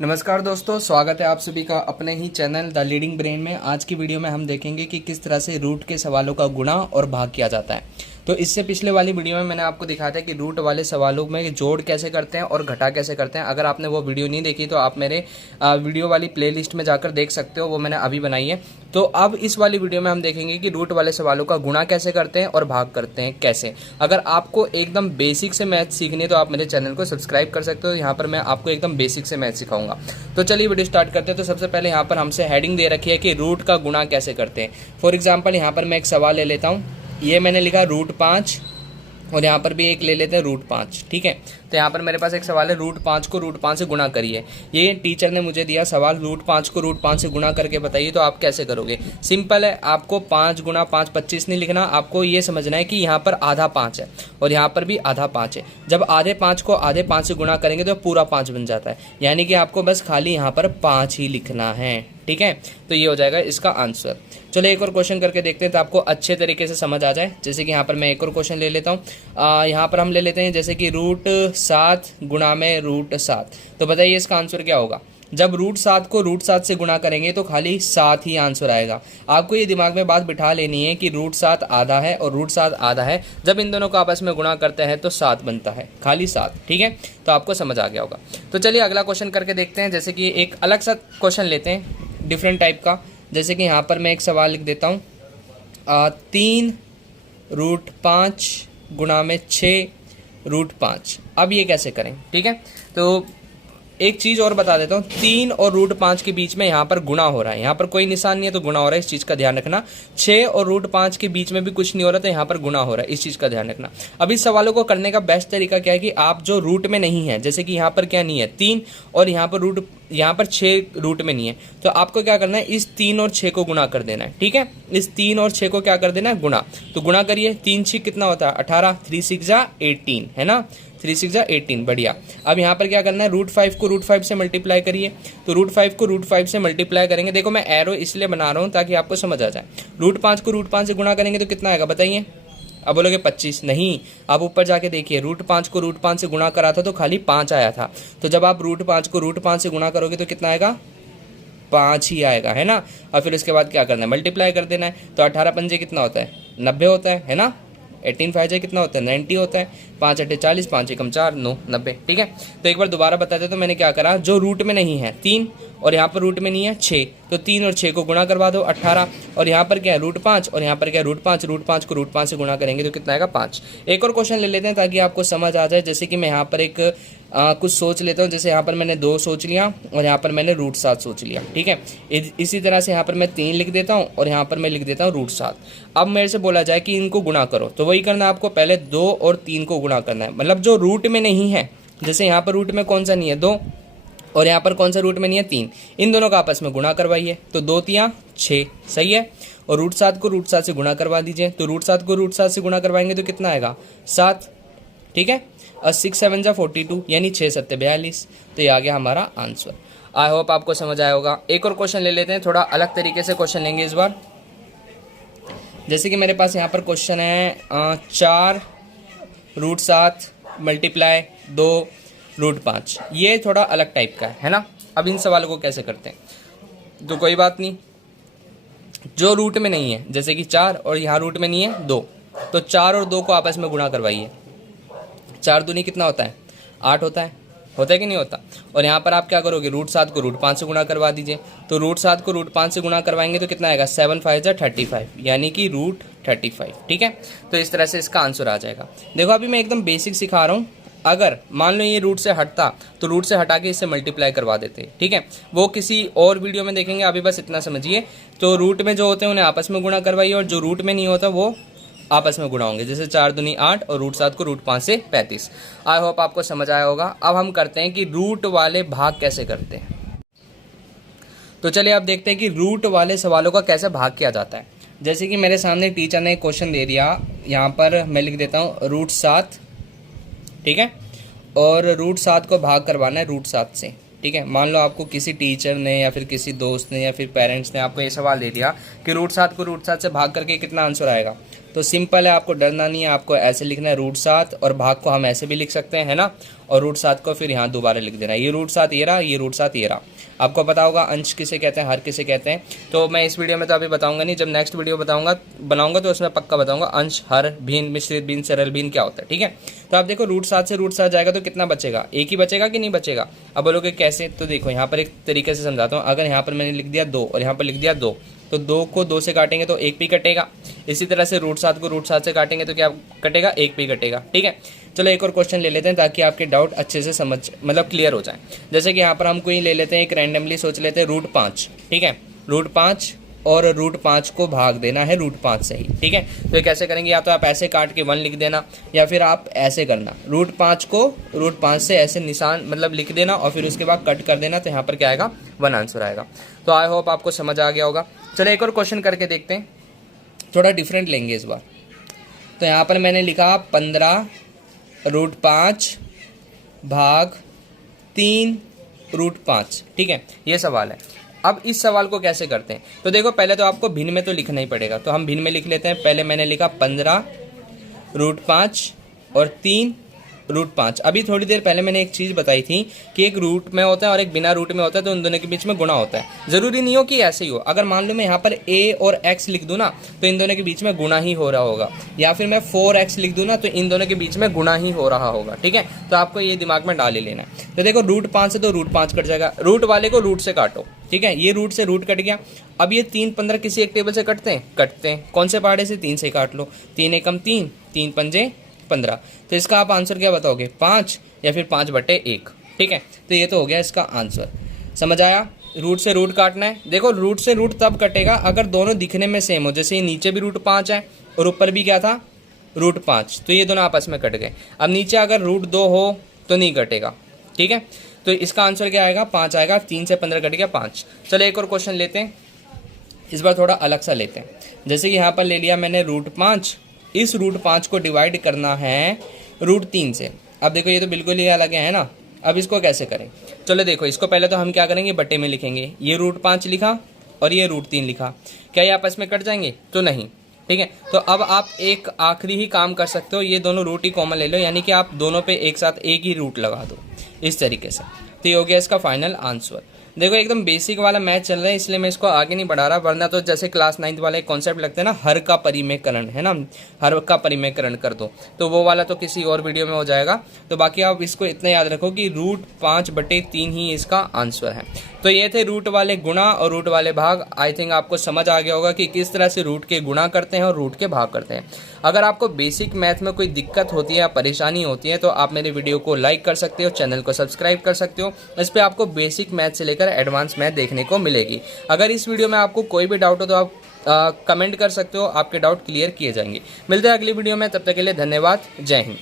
नमस्कार दोस्तों, स्वागत है आप सभी का अपने ही चैनल द लीडिंग ब्रेन में। आज की वीडियो में हम देखेंगे कि किस तरह से रूट के सवालों का गुणा और भाग किया जाता है। तो इससे पिछले वाली वीडियो में मैंने आपको दिखाया था कि रूट वाले सवालों में जोड़ कैसे करते हैं और घटा कैसे करते हैं। अगर आपने वो वीडियो नहीं देखी तो आप मेरे वीडियो वाली प्लेलिस्ट में जाकर देख सकते हो, वो मैंने अभी बनाई है। तो अब इस वाली वीडियो में हम देखेंगे कि रूट वाले सवालों का गुणा कैसे करते हैं और भाग करते हैं कैसे। अगर आपको एकदम बेसिक से मैथ सीखनी है तो आप मेरे चैनल को सब्सक्राइब कर सकते हो। यहाँ पर मैं आपको एकदम बेसिक से मैथ सिखाऊंगा। तो चलिए वीडियो स्टार्ट करते हैं। तो सबसे पहले यहाँ पर हमसे हेडिंग दे रखी है कि रूट का गुणा कैसे करते हैं। फॉर एग्जाम्पल यहाँ पर मैं एक सवाल ले लेता हूँ। ये मैंने लिखा √5 और यहाँ पर भी एक ले लेते हैं √5। ठीक है, तो यहाँ पर मेरे पास एक सवाल है √5 को √5 से गुणा करिए। ये टीचर ने मुझे दिया सवाल, √5 को √5 से गुणा करके बताइए। तो आप कैसे करोगे? सिंपल है, आपको 5 गुणा 5 25 नहीं लिखना। आपको ये समझना है कि यहाँ पर आधा 5 है और यहाँ पर भी आधा 5 है। जब आधे 5 को आधे 5 से गुणा करेंगे तो पूरा 5 बन जाता है, यानी कि आपको बस खाली यहाँ पर 5 ही लिखना है। ठीक है, तो ये हो जाएगा इसका आंसर। चलो एक और क्वेश्चन करके देखते हैं तो आपको अच्छे तरीके से समझ आ जाए। जैसे कि यहाँ पर मैं एक और क्वेश्चन ले लेता हूँ। यहाँ पर हम ले लेते हैं जैसे कि √7 गुणा में √7। तो बताइए इसका आंसर क्या होगा? जब √7 को √7 से गुणा करेंगे तो खाली 7 ही आंसर आएगा। आपको ये दिमाग में बात बिठा लेनी है कि √7 आधा है और √7 आधा है। जब इन दोनों को आपस में गुणा करते हैं तो 7 बनता है, खाली 7। ठीक है, तो आपको समझ आ गया होगा। तो चलिए अगला क्वेश्चन करके देखते हैं। जैसे कि एक अलग सा क्वेश्चन लेते हैं, डिफरेंट टाइप का। जैसे कि यहाँ पर मैं एक सवाल लिख देता हूँ, 3√5 गुणा में 6√5। अब ये कैसे करें? ठीक है, तो एक चीज़ और बता देता हूँ, 3 और √5 के बीच में यहाँ पर गुणा हो रहा है। यहाँ पर कोई निशान नहीं है तो गुणा हो रहा है, इस चीज़ का ध्यान रखना। 6 और √5 के बीच में भी कुछ नहीं हो रहा तो यहाँ पर गुणा हो रहा है, इस चीज़ का ध्यान रखना। अब इस सवालों को करने का बेस्ट तरीका क्या है कि आप जो रूट में नहीं है, जैसे कि यहाँ पर क्या नहीं है 3 और यहाँ पर 6 रूट में नहीं है, तो आपको क्या करना है, इस 3 और 6 को गुणा कर देना है। ठीक है, इस 3 और 6 को क्या कर देना है, गुणा। तो गुणा करिए, 3 6 कितना होता है 18, 3 6 18 है ना, 3 6 18। बढ़िया। अब यहाँ पर क्या करना है, √5 को √5 से मल्टीप्लाई करिए। तो √5 को √5 से मल्टीप्लाई करेंगे, देखो मैं एरो इसलिए बना रहा हूँ ताकि आपको समझ आ जाए। √5 को √5 से गुणा करेंगे तो कितना आएगा बताइए? अब बोलोगे 25, नहीं, आप ऊपर जाके देखिए, √5 को √5 से गुणा करा था तो खाली 5 आया था। तो जब आप √5 को √5 से गुणा करोगे तो कितना आएगा? 5 ही आएगा, है ना। और फिर उसके बाद क्या करना है, मल्टीप्लाई कर देना है। तो 18 पंजे कितना होता है, 90 होता है ना। 18 5 कितना होता है, 90 होता है। 5 8 40, 5 1 4 9 90। ठीक है, तो एक बार दोबारा बताते तो मैंने क्या करा, जो रूट में नहीं है 3 और यहाँ पर रूट में नहीं है 6, तो 3 और 6 को गुणा करवा दो 18। और यहाँ पर क्या है √5 और यहाँ पर क्या है √5। √5 को √5 से गुणा करेंगे तो कितना आएगा 5। एक और क्वेश्चन ले लेते हैं ताकि आपको समझ आ जाए। जैसे कि मैं यहाँ पर एक कुछ सोच लेता हूँ। जैसे यहाँ पर मैंने 2 सोच लिया और यहाँ पर मैंने √7 सोच लिया। ठीक है, इसी तरह से यहाँ पर मैं 3 लिख देता हूँ और यहाँ पर मैं लिख देता हूँ √7। अब मेरे से बोला जाए कि इनको गुणा करो, तो वही करना है आपको, पहले 2 और 3 को गुणा करना है। मतलब जो रूट में नहीं है, जैसे यहाँ पर रूट में कौन सा नहीं है 2 और यहाँ पर कौन सा रूट में नहीं है 3, इन दोनों का आपस में गुणा करवाइए। तो 2 3 6, सही है। और √7 को √7 से गुणा करवा दीजिए। तो √7 को √7 से गुणा करवाएंगे तो कितना आएगा 7। ठीक है, और 6 7 42, यानी 6 7 42। तो ये आ गया हमारा आंसर। आई होप आपको समझ आया होगा। एक और क्वेश्चन ले लेते हैं, थोड़ा अलग तरीके से क्वेश्चन लेंगे इस बार। जैसे कि मेरे पास यहाँ पर क्वेश्चन है 4√7 मल्टीप्लाई 2√5। ये थोड़ा अलग टाइप का है ना। अब इन सवालों को कैसे करते हैं, तो कोई बात नहीं, जो रूट में नहीं है, जैसे कि 4 और यहाँ रूट में नहीं है 2, तो 4 और 2 को आपस में गुणा करवाइए। 4 दूनी कितना होता है 8 होता है कि नहीं होता। और यहाँ पर आप क्या करोगे, √7 को √5 से गुणा करवा दीजिए। तो √7 को √5 से गुणा करवाएंगे तो कितना आएगा 7 5 35, यानी कि √35। ठीक है, तो इस तरह से इसका आंसर आ जाएगा। देखो अभी मैं एकदम बेसिक सिखा रहा हूँ। अगर मान लो ये रूट से हटता तो रूट से हटा के इससे मल्टीप्लाई करवा देते। ठीक है, वो किसी और वीडियो में देखेंगे, अभी बस इतना समझिए। तो रूट में जो होते हैं उन्हें आपस में गुणा करवाइए और जो रूट में नहीं होता वो आपस में गुणा होंगे। जैसे 4 दूनी 8 और √7 को √5 से 35। आई होप आपको समझ आया होगा। अब हम करते हैं कि रूट वाले भाग कैसे करते हैं। तो चलिए आप देखते हैं कि रूट वाले सवालों का कैसे भाग किया जाता है। जैसे कि मेरे सामने टीचर ने एक क्वेश्चन दे दिया, यहाँ पर मैं लिख देता हूँ √7। ठीक है, और √7 को भाग करवाना है √7 से। ठीक है, मान लो आपको किसी टीचर ने या फिर किसी दोस्त ने या फिर पेरेंट्स ने आपको ये सवाल दे दिया कि √7 को √7 से भाग करके कितना आंसर आएगा। तो सिंपल है, आपको डरना नहीं है। आपको ऐसे लिखना है √7 और भाग को हम ऐसे भी लिख सकते हैं, है ना। और √7 को फिर यहाँ दोबारा लिख देना है। ये √7 ये रहा, ये √7 ये रहा। आपको पता होगा अंश किसे कहते हैं, हर किसे कहते हैं। तो मैं इस वीडियो में तो अभी बताऊंगा नहीं, जब नेक्स्ट वीडियो बनाऊंगा तो उसमें पक्का बताऊंगा अंश, हर, भिन्न, मिश्रित भिन्न, सरल भिन्न क्या होता है, ठीक है। तो आप देखो √7 से √7 जाएगा तो कितना बचेगा, एक ही बचेगा कि नहीं बचेगा। अब बोलोगे कैसे, तो देखो यहाँ पर एक तरीके से समझाता हूँ। अगर यहाँ पर मैंने लिख दिया 2 और यहाँ पर लिख दिया 2, तो 2 को 2 से काटेंगे तो 1 भी कटेगा। इसी तरह से √7 को √7 से काटेंगे तो क्या कटेगा, 1 भी कटेगा, ठीक है। चलो एक और क्वेश्चन ले लेते हैं ताकि आपके डाउट अच्छे से मतलब क्लियर हो जाए। जैसे कि यहाँ पर हम कोई ले लेते हैं, एक रैंडमली सोच लेते हैं √5, ठीक है। √5 और √5 को भाग देना है √5 से ही, ठीक है। तो ये कैसे करेंगे, या तो आप ऐसे काट के 1 लिख देना, या फिर आप ऐसे करना, √5 को √5 से ऐसे निशान मतलब लिख देना और फिर उसके बाद कट कर देना, तो यहाँ पर क्या आएगा, 1 आंसर आएगा। तो आई होप आपको समझ आ गया होगा। चलो एक और क्वेश्चन करके देखते हैं, थोड़ा डिफरेंट लेंगे इस बार। तो यहाँ पर मैंने लिखा 15 √5 भाग 3 √5, ठीक है। ये सवाल है। अब इस सवाल को कैसे करते हैं, तो देखो पहले तो आपको भिन्न में तो लिखना ही पड़ेगा, तो हम भिन्न में लिख लेते हैं। पहले मैंने लिखा 15 √5 और 3 √5। अभी थोड़ी देर पहले मैंने एक चीज़ बताई थी कि एक रूट में होता है और एक बिना रूट में होता है, तो उन दोनों के बीच में गुणा होता है। ज़रूरी नहीं हो कि ऐसे ही हो। अगर मान लो मैं यहाँ पर a और x लिख दूँ ना, तो इन दोनों के बीच में गुणा ही हो रहा होगा, या फिर मैं 4x लिख दूँ ना, तो इन दोनों के बीच में गुणा ही हो रहा होगा, ठीक है। तो आपको ये दिमाग में डाल ही लेना है। तो देखो √5 से तो √5 कट जाएगा, रूट वाले को रूट से काटो, ठीक है। ये रूट से रूट कट गया। अब ये 3 15 किसी एक टेबल से कटते हैं, कौन से पहाड़े से, 3 से काट लो। 3 एकम 3, 3 पंजे 15। तो इसका आप आंसर क्या बताओगे, 5 या फिर 5/1, ठीक है। तो ये तो हो गया इसका आंसर। समझ आया, रूट से रूट काटना है। देखो रूट से रूट तब कटेगा अगर दोनों दिखने में सेम हो, जैसे ये नीचे भी √5 है और ऊपर भी क्या था, √5, तो ये दोनों आपस में कट गए। अब नीचे अगर √2 हो तो नहीं कटेगा, ठीक है। तो इसका आंसर क्या आएगा, 5 आएगा। 3 से 15 कट गया 5। चलो एक और क्वेश्चन लेते हैं, इस बार थोड़ा अलग सा लेते हैं। जैसे कि यहाँ पर ले लिया मैंने √5, इस √5 को डिवाइड करना है √3 से। अब देखो ये तो बिल्कुल ही अलग है ना। अब इसको कैसे करें, चलो देखो इसको पहले तो हम क्या करेंगे, बटे में लिखेंगे। ये √5 लिखा और ये √3 लिखा, क्या ये आपस में कट जाएंगे, तो नहीं, ठीक है। तो अब आप एक आखिरी ही काम कर सकते हो, ये दोनों रूट ही कॉमन ले लो, यानी कि आप दोनों पे एक साथ एक ही रूट लगा दो इस तरीके से। तो ये हो गया इसका फाइनल आंसर। देखो एकदम बेसिक वाला मैथ चल रहा है, इसलिए मैं इसको आगे नहीं बढ़ा रहा, वरना तो जैसे क्लास 9th वाला एक कॉन्सेप्ट लगता है ना, हर का परिमेयकरण, है ना, हर का परिमेयकरण कर दो, तो वो वाला तो किसी और वीडियो में हो जाएगा। तो बाकी आप इसको इतना याद रखो कि √5/3 ही इसका आंसर है। तो ये थे रूट वाले गुणा और रूट वाले भाग। आई थिंक आपको समझ आ गया होगा कि किस तरह से रूट के गुणा करते हैं और रूट के भाग करते हैं। अगर आपको बेसिक मैथ में कोई दिक्कत होती है या परेशानी होती है, तो आप मेरे वीडियो को लाइक कर सकते हो, चैनल को सब्सक्राइब कर सकते हो। इस पर आपको बेसिक मैथ से लेकर एडवांस मैथ देखने को मिलेगी। अगर इस वीडियो में आपको कोई भी डाउट हो तो आप कमेंट कर सकते हो, आपके डाउट क्लियर किए जाएंगे। मिलते हैं अगली वीडियो में, तब तक के लिए धन्यवाद। जय हिंद।